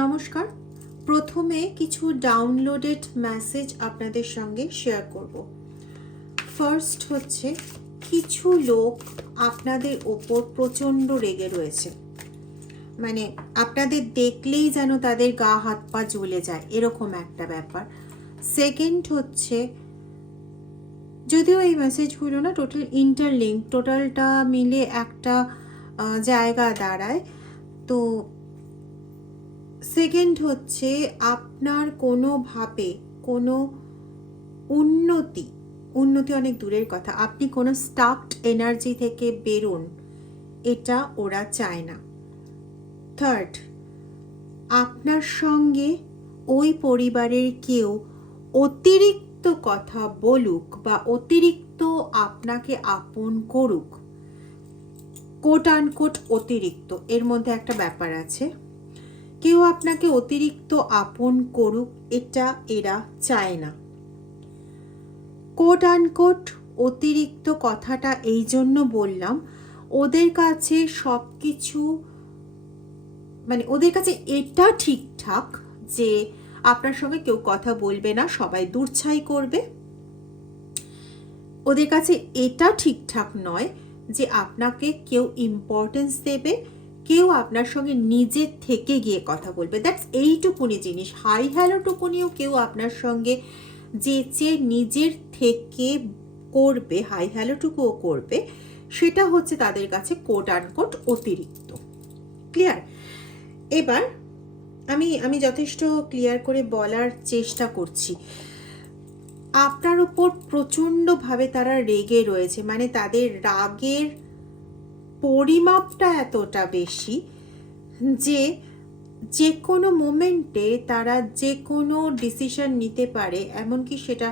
নমস্কার। প্রথমে কিছু ডাউনলোডেড মেসেজ আপনাদের সঙ্গে শেয়ার করব। ফার্স্ট হচ্ছে, কিছু লোক আপনাদের ওপর প্রচণ্ড রেগে রয়েছে, মানে আপনাদের দেখলেই যেন তাদের গা হাত পা জ্বলে যায়, এরকম একটা ব্যাপার। সেকেন্ড হচ্ছে, যদিও এই মেসেজগুলো না টোটাল ইন্টারলিঙ্ক, টোটালটা মিলে একটা জায়গা দাঁড়ায়। তো সেকেন্ড হচ্ছে, আপনার কোনোভাবে কোনো উন্নতি অনেক দূরের কথা, আপনি কোনো স্টাকড এনার্জি থেকে বেরোন, এটা ওরা চায় না। থার্ড, আপনার সঙ্গে ওই পরিবারের কেউ অতিরিক্ত কথা বলুক বা অতিরিক্ত আপনাকে আপন করুক, কোট আনকোট অতিরিক্ত, এর মধ্যে একটা ব্যাপার আছে। কেউ আপনাকে অতিরিক্ত আপন করুক, এটা এরা চায় না। কোট আনকোট অতিরিক্ত কথাটা এই জন্য বললাম, ওদের কাছে সব কিছু, মানে ওদের কাছে এটা ঠিকঠাক যে আপনার সঙ্গে কেউ কথা বলবে না, সবাই দূরছাই করবে। ওদের কাছে এটা ঠিকঠাক নয় যে আপনাকে কেউ ইম্পর্টেন্স দেবে, কেউ আপনার সঙ্গে নিজের থেকে গিয়ে কথা বলবে। দ্যাটস এইটুকুনি জিনিস। হাই হ্যালোটুকুনিও কেউ আপনার সঙ্গে যে নিজের থেকে করবে, হাই হ্যালোটুকুও করবে, সেটা হচ্ছে তাদের কাছে কোট আনকোট অতিরিক্ত। ক্লিয়ার? এবার আমি যথেষ্ট ক্লিয়ার করে বলার চেষ্টা করছি। আপনার উপর প্রচণ্ডভাবে তারা রেগে রয়েছে, মানে তাদের রাগের পরিমাপটা এতটা বেশি যে যে কোনো মোমেন্টে তারা যে কোনো ডিসিশন নিতে পারে, এমনকি সেটা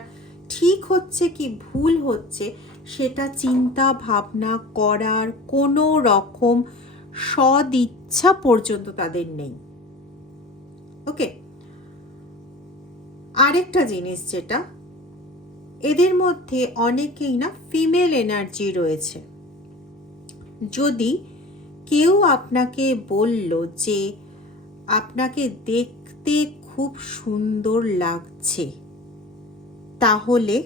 ঠিক হচ্ছে কি ভুল হচ্ছে সেটা চিন্তা ভাবনা করার কোনো রকম সদিচ্ছা পর্যন্ত তাদের নেই। ওকে, আরেকটা জিনিস যেটা, এদের মধ্যে অনেকেই না ফিমেল এনার্জি রয়েছে। যদি কেউ আপনাকে বলল যে আপনাকে দেখতে খুব সুন্দর লাগছে, তাহলে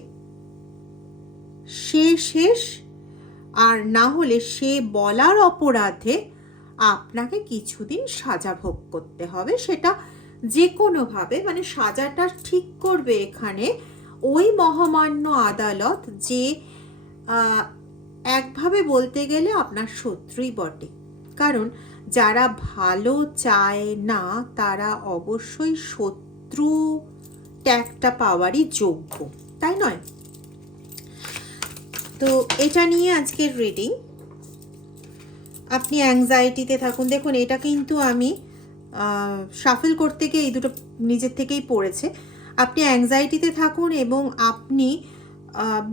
সে শেষ, আর না হলে সে বলার অপরাধে আপনাকে কিছুদিন সাজা ভোগ করতে হবে। সেটা যে কোনোভাবে, মানে সাজাটা ঠিক করবে এখানে ওই মহামান্য আদালত, যে একভাবে বলতে গেলে আপনার শত্রুই বটে। কারণ যারা ভালো চায় না তারা অবশ্যই শত্রু ট্যাগটা পাওয়ারই যোগ্য, তাই নয়? তো এটা নিয়ে আজকের রিডিং। আপনি অ্যাংজাইটিতে থাকুন, দেখুন এটা কিন্তু আমি শাফল করতে গিয়ে এই দুটো নিজের থেকেই পড়েছে। আপনি অ্যাংজাইটিতে থাকুন এবং আপনি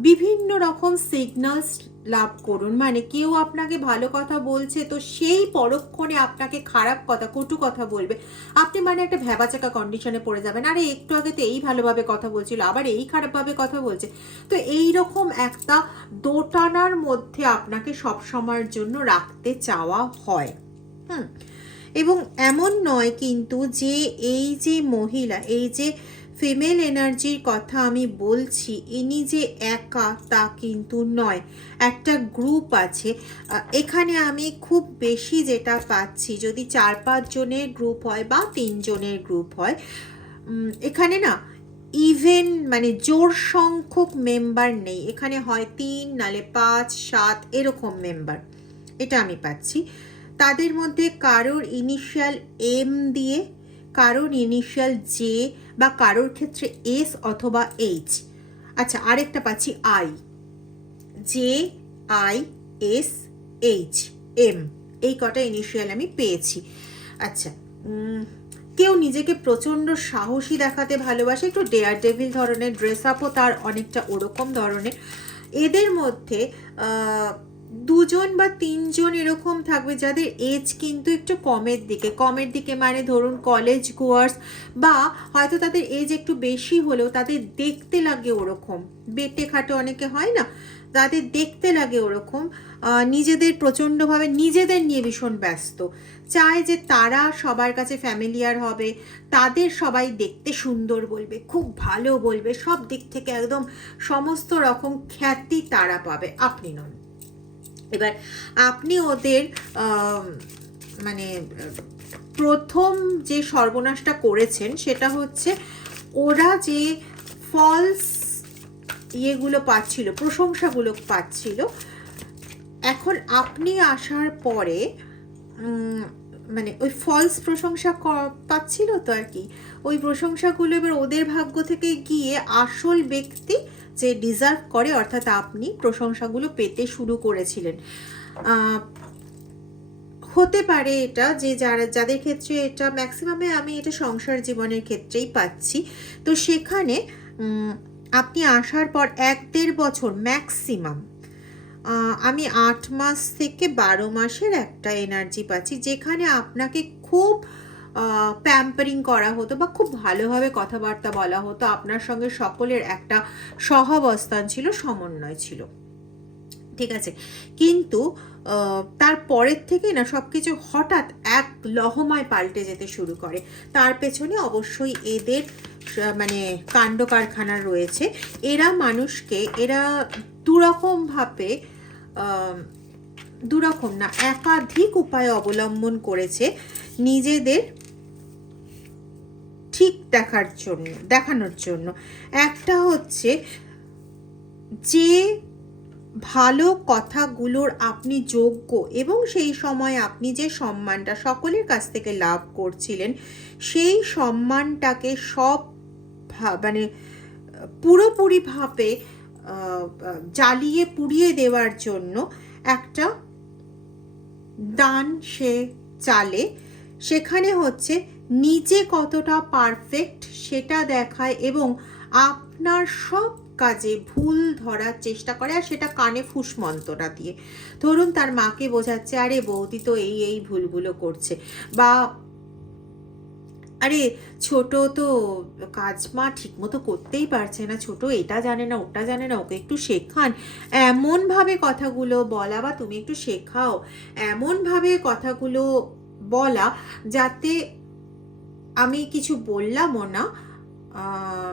বিভিন্ন রকম সিগন্যালস লাভ করুন, মানে কেউ আপনাকে ভালো কথা বলছে তো সেই পরক্ষণে আপনাকে খারাপ কথা, কটু কথা বলবে, আপনি মানে একটা ভ্যাবাচাকা কন্ডিশনে পড়ে যাবেন। আরে একটু আগে তো এই ভালোভাবে কথা বলছিল, আবার এই খারাপভাবে কথা বলছে। তো এই রকম একটা দোটানার মধ্যে আপনাকে সব সময়ের জন্য রাখতে চাওয়া হয়। এবং এমন নয় কিন্তু যে এই যে মহিলা, এই যে ফিমেল এনার্জির কথা আমি বলছি, ইনি যে একা তা কিন্তু নয়, একটা গ্রুপ আছে এখানে। আমি খুব বেশি যেটা পাচ্ছি, যদি 4-5 জনের গ্রুপ হয় বা 3 জনের গ্রুপ হয়, এখানে না ইভেন মানে জোর সংখ্যক মেম্বার নেই। এখানে হয় 3, নালে 5, 7 এরকম মেম্বার, এটা আমি পাচ্ছি। তাদের মধ্যে কারোর ইনিশিয়াল এম দিয়ে, কারোর ইনিশিয়াল জে, বা কারোর ক্ষেত্রে এস অথবা এইচ। আচ্ছা, আরেকটা পাচ্ছি I, J, I, S, H, M, এই কটা ইনিশিয়াল আমি পেয়েছি। আচ্ছা, কেউ নিজেকে প্রচণ্ড সাহসী দেখাতে ভালোবাসে, একটু ডেয়ার ডেভিল ধরনের, ড্রেস আপও তার অনেকটা ওরকম ধরনের। এদের মধ্যে 2 জন বা 3 জন এরকম থাকবে যাদের এজ কিন্তু একটু কমের দিকে, মানে ধরুন কলেজ গোয়ার্স, বা হয়তো তাদের এজ একটু বেশি হলেও তাদের দেখতে লাগে ওরকম বেটে খাটে অনেকে হয় না, তাদের দেখতে লাগে ওরকম, নিজেদের প্রচণ্ডভাবে নিজেদের নিয়ে ভীষণ ব্যস্ত, চায় যে তারা সবার কাছে ফ্যামিলিয়ার হবে, তাদের সবাই দেখতে সুন্দর বলবে, খুব ভালো বলবে, সব দিক থেকে একদম সমস্ত রকম খ্যাতি তারা পাবে, আপনি নন। এবার আপনি ওদের মানে প্রথম যে সর্বনাশটা করেছেন সেটা হচ্ছে ওরা যে ফলস ইয়েগুলো পাচ্ছিল, প্রশংসাগুলো পাচ্ছিল, এখন আপনি আসার পরে মানে ওই ফলস প্রশংসা পাচ্ছিল তো আর কি, ওই প্রশংসাগুলো এবার ওদের ভাগ্য থেকে গিয়ে আসল ব্যক্তি যে ডিজার্ভ করে অর্থাৎ আপনি প্রশংসাগুলো পেতে শুরু করেছিলেন। হতে পারে এটা যে যাদের ক্ষেত্রে এটা ম্যাক্সিমামে আমি এটা সংসার জীবনের ক্ষেত্রেই পাচ্ছি, তো সেখানে আপনি আসার পর 1-1.5 বছর ম্যাক্সিমাম, আমি 8 মাস থেকে 12 মাসের একটা এনার্জি পাচ্ছি যেখানে আপনাকে খুব প্যাম্পারিং করা হতো বা খুব ভালোভাবে কথাবার্তা বলা হতো, আপনার সঙ্গে সকলের একটা সহাবস্থান ছিল, সমন্বয় ছিল, ঠিক আছে। কিন্তু তারপরের থেকে না সব কিছু হঠাৎ এক লহমায় পাল্টে যেতে শুরু করে। তার পেছনে অবশ্যই এদের মানে কাণ্ড কারখানা রয়েছে। এরা মানুষকে দুরকমভাবে, দুরকম না একাধিক উপায় অবলম্বন করেছে নিজেদের ঠিক দেখানোর জন্য। একটা হচ্ছে যে ভালো কথাগুলোর আপনি যোগ্য এবং সেই সময় আপনি যে সম্মানটা সকলের কাছ থেকে লাভ করছিলেন সেই সম্মানটাকে সব মানে পুরোপুরিভাবে জ্বালিয়ে পুড়িয়ে দেওয়ার জন্য একটা দান সে চালে। সেখানে হচ্ছে নিজে কতটা পারফেক্ট সেটা দেখায় এবং আপনার সব কাজে ভুল ধরার চেষ্টা করে, আর সেটা কানে ফুসমন্তটা দিয়ে। ধরুন তার মাকে বোঝাচ্ছে আরে বৌদি তো এই ভুলগুলো করছে, বা আরে ছোট তো কাজ মা ঠিক মতো করতেই পারছে না, ছোট এটা জানে না ওটা জানে না, ওকে একটু শেখান, এমনভাবে কথাগুলো বলা, বা তুমি একটু শেখাও, এমনভাবে কথাগুলো বলা যাতে আমি কিছু বললামও না,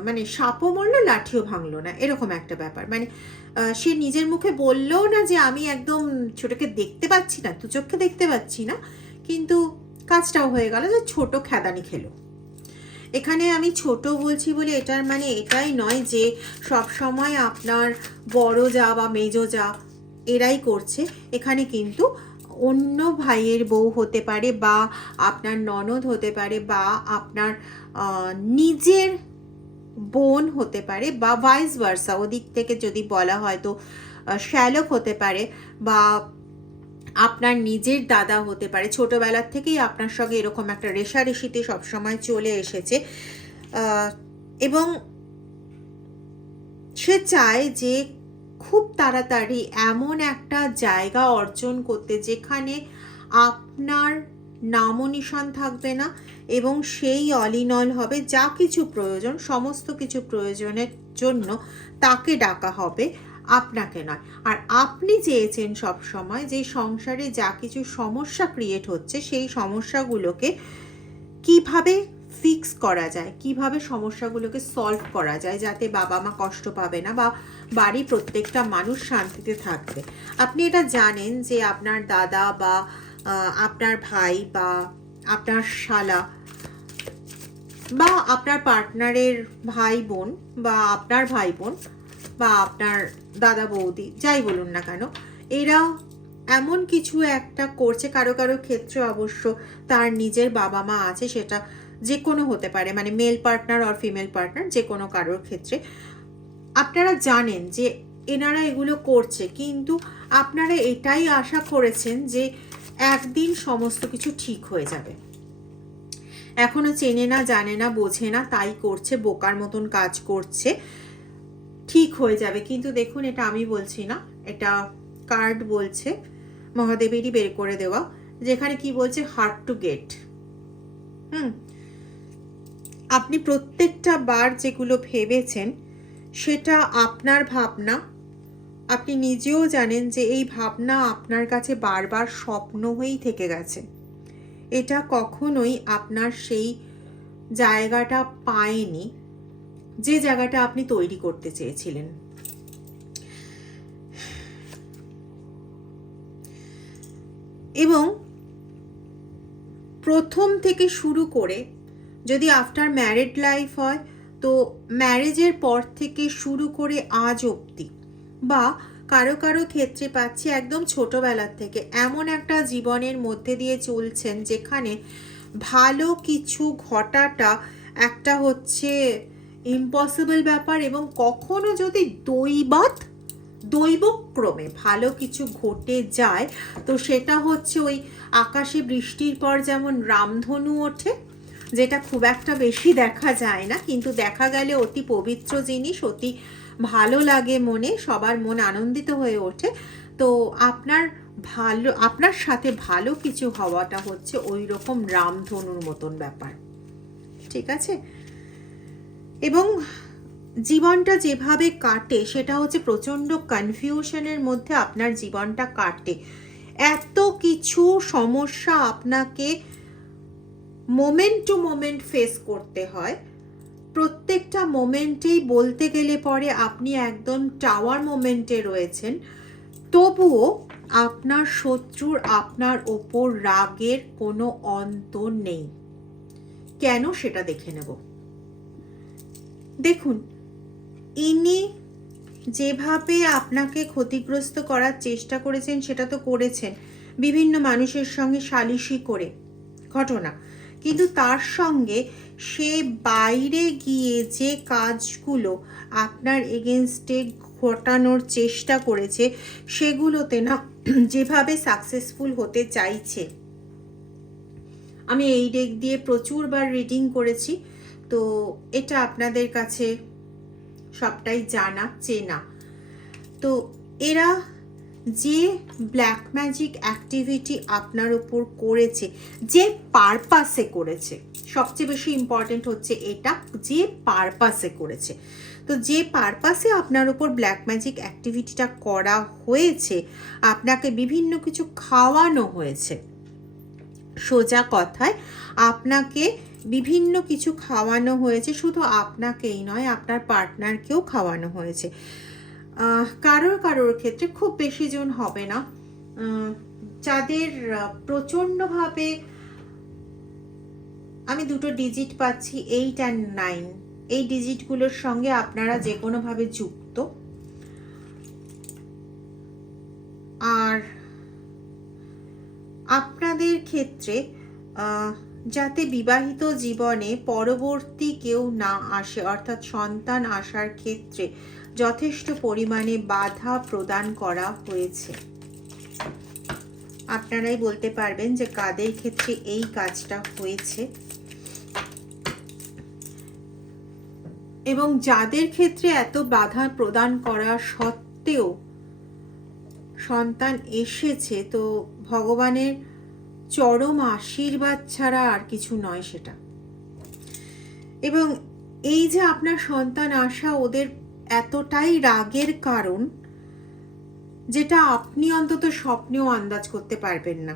মানে সাপও মরলো লাঠিও ভাঙলো না, এরকম একটা ব্যাপার। মানে সে নিজের মুখে বললেও না যে আমি একদম ছোটকে দেখতে পাচ্ছি না, দু চোখে দেখতে পাচ্ছি না, কিন্তু কাজটাও হয়ে গেল যে ছোট খেদানি খেলো। এখানে আমি ছোট বলছি বলে এটার মানে এটাই নয় যে সব সময় আপনার বড় যা বা মেজো যা এরাই করছে। এখানে কিন্তু অন্য ভাইয়ের বউ হতে পারে, বা আপনার ননদ হতে পারে, বা আপনার নিজের বোন হতে পারে, বা ভাইস ভার্সা ওদিক থেকে যদি বলা হয় তো শ্যালক হতে পারে, বা আপনার নিজের দাদা হতে পারে। ছোটবেলার থেকেই আপনার সঙ্গে এরকম একটা রেষারেষিতে সবসময় চলে এসেছে, এবং সে চায় যে খুব তাড়াতাড়ি এমন একটা জায়গা অর্জন করতে যেখানে আপনার নামও নিশান থাকবে না, এবং সেই অল ইন অল হবে, যা কিছু প্রয়োজন সমস্ত কিছু প্রয়োজনের জন্য তাকে ডাকা হবে, আপনাকে নয়। আর আপনি চেয়েছেন সব সময় যে সংসারে যা কিছু সমস্যা ক্রিয়েট হচ্ছে সেই সমস্যাগুলোকে কিভাবে ফিক্স করা যায়, কিভাবে সমস্যাগুলোকে সলভ করা যায় যাতে বাবা মা কষ্ট পাবে না, বা বাড়ি প্রত্যেকটা মানুষ শান্তিতে থাকবে। আপনি এটা জানেন যে আপনার দাদা বা আপনার ভাই বা আপনার শালা বা আপনার পার্টনারের ভাই বোন বা আপনার ভাই বোন বা আপনার দাদা বৌদি যাই বলুন না কেন, এরা এমন কিছু একটা করছে। কারো কারো ক্ষেত্রে অবশ্য তার নিজের বাবা মা আছে, সেটা যে কোনো হতে পারে, মানে মেল পার্টনার আর ফিমেল পার্টনার, যে কোনো কারোর ক্ষেত্রে আপনারা জানেন যে এনারা এগুলো করছে, কিন্তু আপনারা এটাই আশা করেছেন যে একদিন সমস্ত কিছু ঠিক হয়ে যাবে। এখনো চেনে না, জানে না, বোঝে না, তাই করছে, বোকার মতন কাজ করছে, ঠিক হয়ে যাবে। কিন্তু দেখুন, এটা আমি বলছি না, এটা কার্ড বলছে, মহাদেবেরই বের করে দেওয়া, যেখানে কি বলছে, হার্ড টু গেট। আপনি প্রত্যেকটা বার যেগুলো ভেবেছেন সেটা আপনার ভাবনা, আপনি নিজেও জানেন যে এই ভাবনা আপনার কাছে বারবার স্বপ্ন হয়েই থেকে গেছে। এটা কখনোই আপনার সেই জায়গাটা পায়নি যে জায়গাটা আপনি তৈরি করতে চেয়েছিলেন। এবং প্রথম থেকে শুরু করে যদি আফটার ম্যারিড লাইফ হয়, তো ম্যারেজের পর থেকে শুরু করে আজ অবধি, বা কারো কারো ক্ষেত্রে পাচ্ছি একদম ছোটবেলার থেকে এমন একটা জীবনের মধ্যে দিয়ে চলছেন যেখানে ভালো কিছু ঘটাটা একটা হচ্ছে ইম্পসিবল ব্যাপার, এবং কখনো যদি দৈবক্রমে ভালো কিছু ঘটে যায় তো সেটা হচ্ছে ওই আকাশে বৃষ্টির পর যেমন রামধনু ওঠে, যেটা খুব একটা বেশি দেখা যায় না, কিন্তু দেখা গেলে অতি পবিত্র জিনিস, অতি ভালো লাগে মনে, সবার মন আনন্দিত হয়ে ওঠে। তো আপনার সাথে ভালো কিছু হওয়াটা হচ্ছে ওই রকম রামধনুর মতন ব্যাপার, ঠিক আছে? এবং জীবনটা যেভাবে কাটে সেটা হচ্ছে প্রচণ্ড কনফিউশনের মধ্যে আপনার জীবনটা কাটে। এত কিছু সমস্যা আপনাকে মোমেন্ট টু মোমেন্ট ফেস করতে হয়, প্রত্যেকটা মোমেন্টেই বলতে গেলে পরে আপনি একদম টাওয়ার মোমেন্টে রয়েছেন, তবুও আপনার শত্রুর আপনার ওপর রাগের কোনো অন্ত নেই। কেন সেটা দেখে নেব। দেখুন, ইনি যেভাবে আপনাকে ক্ষতিগ্রস্ত করার চেষ্টা করেছেন সেটা তো করেছেন বিভিন্ন মানুষের সঙ্গে সালিশি করে ঘটনা, কিন্তু তার সঙ্গে সে বাইরে গিয়ে যে কাজগুলো আপনার এগেনস্টে ঘটানোর চেষ্টা করেছে সেগুলোতে না যেভাবে সাকসেসফুল হতে চাইছে, আমি এই ডেক দিয়ে প্রচুরবার রিডিং করেছি, তো এটা আপনাদের কাছে সবটাই জানা চেনা। তো এরা যে ব্ল্যাক ম্যাজিক অ্যাক্টিভিটি আপনার উপর করেছে, যে পারপাসে করেছে, সবচেয়ে বেশি ইম্পর্টেন্ট হচ্ছে এটা, যে পারপাসে করেছে। তো যে পারপাসে আপনার উপর ব্ল্যাক ম্যাজিক অ্যাক্টিভিটিটা করা হয়েছে, আপনাকে বিভিন্ন কিছু খাওয়ানো হয়েছে, সোজা কথায় আপনাকে বিভিন্ন কিছু খাওয়ানো হয়েছে, শুধু আপনাকেই নয় আপনার পার্টনারকেও খাওয়ানো হয়েছে। কারোর ক্ষেত্রে খুব বেশি জন হবে না, যাদের প্রচণ্ডভাবে আমি দুটো ডিজিট পাচ্ছি 8 আর 9, এই ডিজিটগুলোর সঙ্গে আপনারা যে কোনোভাবে যুক্ত। আর আপনাদের ক্ষেত্রে যাতে বিবাহিত জীবনে পরবর্তী কেউ না আসে, অর্থাৎ সন্তান আসার ক্ষেত্রে যথেষ্ট পরিমাণে বাধা প্রদান করা হয়েছে। আপনারাই বলতে পারবেন যে কাদের ক্ষেত্রে এই কাজটা হয়েছে, এবং যাদের ক্ষেত্রে এত বাধা প্রদান করা সত্ত্বেও সন্তান এসেছে, তো ভগবানের চরম আশীর্বাদ ছাড়া আর কিছু নয় সেটা। এবং এই যে আপনার সন্তান আসা ওদের এতটাই রাগের কারণ, যেটা আপনি অন্তত স্বপ্নেও আন্দাজ করতে পারবেন না।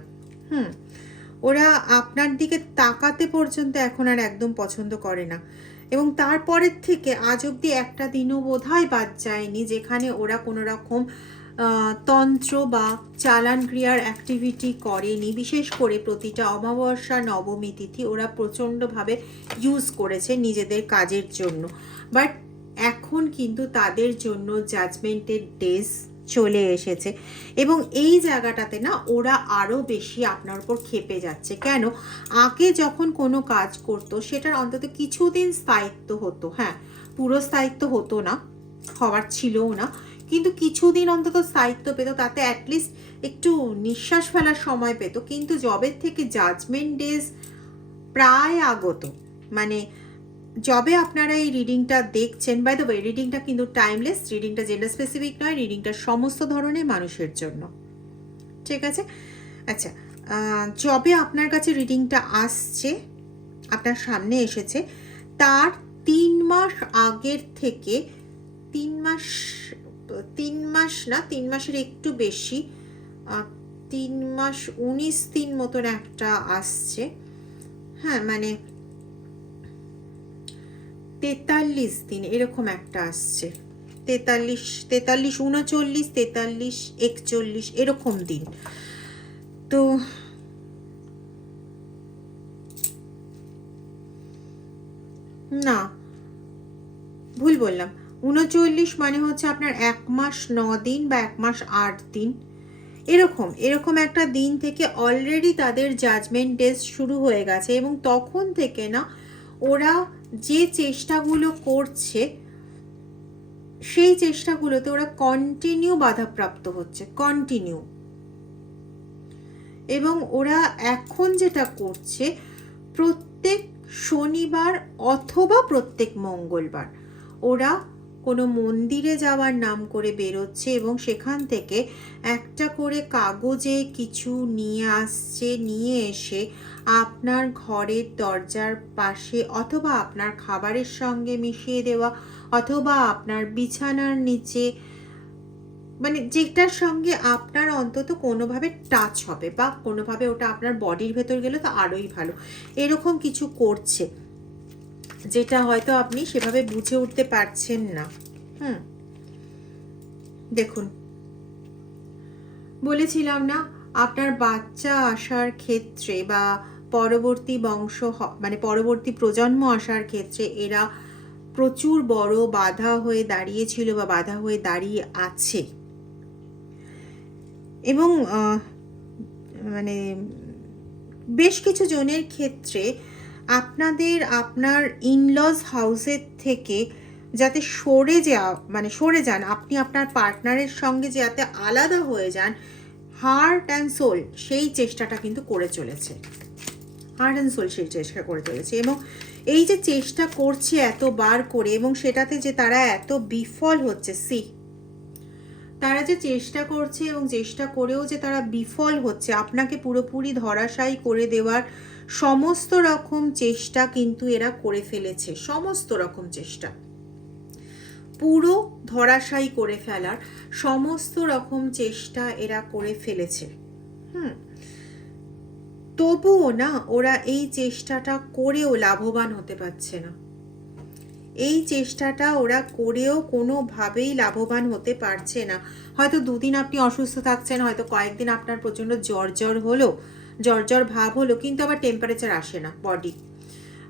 ওরা আপনার দিকে তাকাতে পর্যন্ত এখন আর একদম পছন্দ করে না, এবং তারপরের থেকে আজ অব্দি একটা দিনও বোধহয় বাদ যায়নি যেখানে ওরা কোনো রকম তন্ত্র বা চালান ক্রিয়ার অ্যাক্টিভিটি করেনি। বিশেষ করে প্রতিটা অমাবস্যা নবমী তিথি ওরা প্রচণ্ডভাবে ইউজ করেছে নিজেদের কাজের জন্য, বাট এখন কিন্তু তাদের জন্য জাজমেন্টের ডেজ চলে এসেছে, এবং এই জায়গাটাতে না ওরা আরও বেশি আপনার উপর ক্ষেপে যাচ্ছে। কেন? আগে যখন কোনো কাজ করতো সেটার অন্তত কিছুদিন স্থায়িত্ব হতো, হ্যাঁ পুরো স্থায়িত্ব হতো না, হওয়ার ছিলও না, কিন্তু কিছুদিন অন্তত স্থায়িত্ব পেত, তাতে অ্যাটলিস্ট একটু নিঃশ্বাস ফেলার সময় পেত। কিন্তু জবের থেকে জাজমেন্ট ডেজ প্রায় আগত, মানে যবে আপনারা এই রিডিংটা দেখছেন, বাই দ্য ওয়ে রিডিংটা কিন্তু টাইমলেস, রিডিংটা জেন্ডার স্পেসিফিক নয়, রিডিংটা সমস্ত ধরনের মানুষের জন্য, ঠিক আছে? আচ্ছা, যবে আপনার কাছে রিডিংটা আসছে, আপনার সামনে এসেছে, তার 3 মাস আগের থেকে 3 মাস 3 মাস না, 3 মাসের একটু বেশি, 3 মাস 19 দিন মতন একটা আসছে। হ্যাঁ মানে 43 দিন এরকম একটা আসছে, 43, 39, 39, 43, 41 এরকম দিন। তো না, ভুল বললাম, 39 মানে হচ্ছে আপনার 1 মাস 9 দিন বা 1 মাস 8 দিন এরকম একটা দিন থেকে অলরেডি তাদের জাজমেন্ট ডেজ শুরু হয়ে গেছে। এবং তখন থেকে না ওরা যে চেষ্টাগুলো করছে সেই চেষ্টাগুলোতে ওরা কন্টিনিউ বাধাপ্রাপ্ত হচ্ছে, কন্টিনিউ। এবং ওরা এখন যেটা করছে, প্রত্যেক শনিবার অথবা প্রত্যেক মঙ্গলবার ওরা কোনো মন্দিরে যাওয়ার নাম করে বেরোচ্ছে এবং সেখান থেকে একটা করে কাগজে কিছু নিয়ে আসছে, নিয়ে এসে আপনার ঘরের দরজার পাশে অথবা আপনার খাবারের সঙ্গে মিশিয়ে দেওয়া অথবা আপনার বিছানার নিচে, মানে যেটার সঙ্গে আপনার অন্তত কোনোভাবে টাচ হবে বা কোনোভাবে ওটা আপনার বডির ভেতর গেলে তো আরোই ভালো, এরকম কিছু করছে যেটা হয়তো আপনি সেভাবে বুঝে উঠতে পারছেন না। দেখুন, বলেছিলাম না আপনার বাচ্চা আসার ক্ষেত্রে বা পরবর্তী বংশ মানে পরবর্তী প্রজন্ম আসার ক্ষেত্রে এরা প্রচুর বড় বাধা হয়ে দাঁড়িয়েছিল বা বাধা হয়ে দাঁড়িয়ে আছে। এবং মানে বেশ কিছু জনের ক্ষেত্রে আপনার ইনলজ হাউসের থেকে যাতে সরে যান আপনি, আপনার পার্টনারের সঙ্গে যাতে আলাদা হয়ে যান, হার্ট অ্যান্ড সোল সেই চেষ্টাটা কিন্তু করে চলেছে, হার্ট অ্যান্ড সোল সেই চেষ্টা করে চলেছে। এবং এই যে চেষ্টা করছে এতবার করে এবং সেটাতে যে তারা এত বিফল হচ্ছে, তারা যে চেষ্টা করছে এবং চেষ্টা করেও যে তারা বিফল হচ্ছে, আপনাকে পুরোপুরি ধরাশায়ী করে দেওয়ার সমস্ত রকম চেষ্টা কিন্তু এরা করে ফেলেছে, সমস্ত রকম চেষ্টা, পুরো ধরাশায়ী করে ফেলার সমস্ত রকম চেষ্টা এরা করে ফেলেছে। তবুও না ওরা এই চেষ্টাটা করেও লাভবান হতে পারছে না, এই চেষ্টাটা ওরা করেও কোনোভাবেই লাভবান হতে পারছে না। হয়তো 2 দিন আপনি অসুস্থ থাকছেন, হয়তো কয়েকদিন আপনার প্রচণ্ড জ্বর ভাব হলো, কিন্তু আবার টেম্পারেচার আসে না, বডি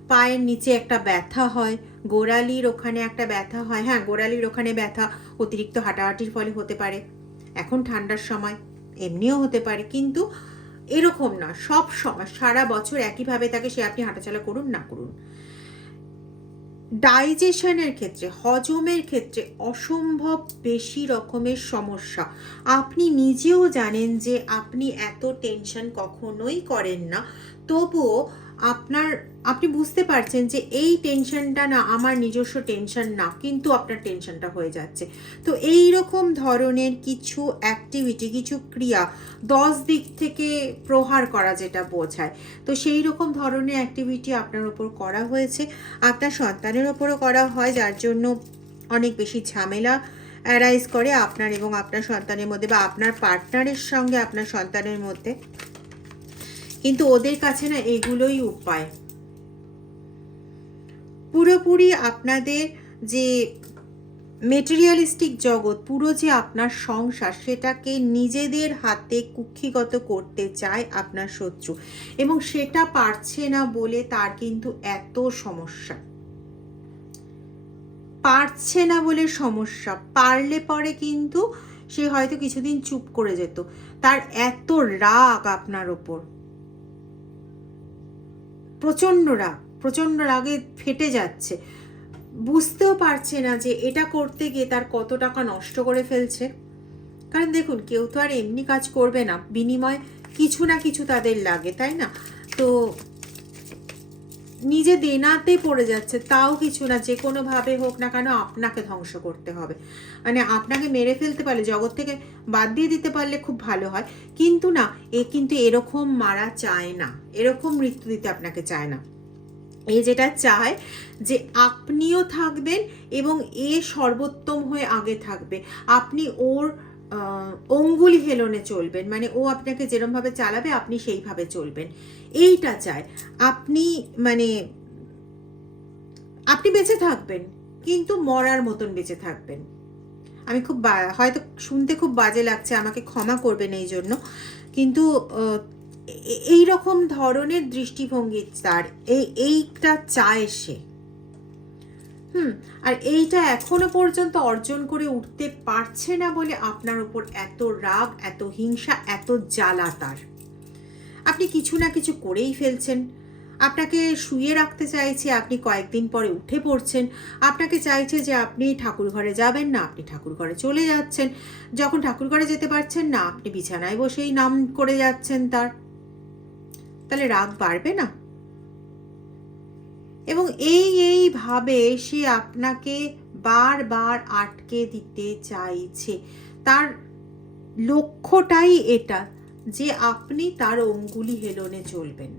পায়ের নিচে একটা ব্যথা হয়, গোড়ালির ওখানে একটা ব্যথা হয়। হ্যাঁ, গোড়ালির ওখানে ব্যথা অতিরিক্ত হাঁটাহাঁটির ফলে হতে পারে, এখন ঠান্ডার সময় এমনিও হতে পারে, কিন্তু এরকম না সব সময় সারা বছর একইভাবে থাকে, সে আপনি হাঁটাচলা করুন না করুন। ডাইজেশনের ক্ষেত্রে, হজমের ক্ষেত্রে অসম্ভব বেশি রকমের সমস্যা। আপনি নিজেও জানেন যে আপনি এত টেনশন কখনোই করেন না, তবুও আপনি বুঝতে পারছেন যে এই টেনশনটা না আমার নিজস্ব টেনশন না, কিন্তু আপনার টেনশনটা হয়ে যাচ্ছে। তো এই রকম ধরনের কিছু অ্যাক্টিভিটি, কিছু ক্রিয়া 10 দিক থেকে প্রহার করা যেটা বোঝায়, তো সেই রকম ধরনের অ্যাক্টিভিটি আপনার ওপর করা হয়েছে, আপনার সন্তানের ওপরও করা হয়, যার জন্য অনেক বেশি ঝামেলা অ্যারাইজ করে আপনার এবং আপনার সন্তানের মধ্যে বা আপনার পার্টনারের সঙ্গে আপনার সন্তানের মধ্যে। কিন্তু ওদের কাছে না এগুলোই উপায়। পুরোপুরি আপনাদের যে মেটেরিয়ালিস্টিক জগৎ, পুরো যে আপনার সংসার, সেটাকে নিজেদের হাতে কুক্ষিগত করতে চায় আপনার শত্রু, এবং সেটা পারছে না বলে তার কিন্তু এত সমস্যা, পারছে না বলে সমস্যা। পারলে পরে কিন্তু সে হয়তো কিছুদিন চুপ করে যেত, তার এত রাগ আপনার ওপর, প্রচণ্ড রাগে ফেটে যাচ্ছে, বুঝতেও পারছে না যে এটা করতে গিয়ে তার কত টাকা নষ্ট করে ফেলছে। কারণ দেখুন, কেউ তো আর এমনি কাজ করবে না, বিনিময় কিছু না কিছু তাদের লাগে, তাই না? তো নিজে দেনাতে পড়ে যাচ্ছে, তাও কিছু না, যে কোনোভাবে হোক না কেন আপনাকে ধ্বংস করতে হবে। মানে আপনাকে মেরে ফেলতে পারলে, জগৎ থেকে বাদ দিয়ে দিতে পারলে খুব ভালো হয়, কিন্তু না, কিন্তু এরকম মারা চায় না, এরকম মৃত্যু দিতে আপনাকে চায় না। এ যেটা চায় যে আপনিও থাকবেন এবং এ সর্বোত্তম হয়ে আগে থাকবে, আপনি ওর অঙ্গুলি হেলনে চলবেন, মানে ও আপনাকে যেরমভাবে চালাবে আপনি সেইভাবে চলবেন, এইটা চায়। আপনি মানে আপনি বেঁচে থাকবেন কিন্তু মরার মতন বেঁচে থাকবেন। আমি খুব হয়তো শুনতে খুব বাজে লাগছে, আমাকে ক্ষমা করবেন এই জন্য, কিন্তু এই রকম ধরনের দৃষ্টিভঙ্গি তার, এইটা চায় সে। আর এইটা এখনো পর্যন্ত অর্জন করে উঠতে পারছে না বলে আপনার উপর এত রাগ, এত হিংসা, এত জ্বালা তার। আপনি কিছু না কিছু করেই ফেলছেন, আপনাকে শুয়ে রাখতে চাইছে, আপনি কয়েকদিন পরে উঠে পড়ছেন, আপনাকে চাইছে যে আপনি ঠাকুর ঘরে যাবেন না, আপনি ঠাকুর ঘরে চলে যাচ্ছেন, যখন ঠাকুর ঘরে যেতে পারছেন না আপনি বিছানায় বসেই নাম করে যাচ্ছেন তার। তাহলে রাগ বাড়বে না? এবং এইভাবে সে আপনাকে বারবার আটকে দিতে চাইছে। তার লক্ষ্যটাই এটা যে আপনি তার অঙ্গুলি হেলনে চলবেন।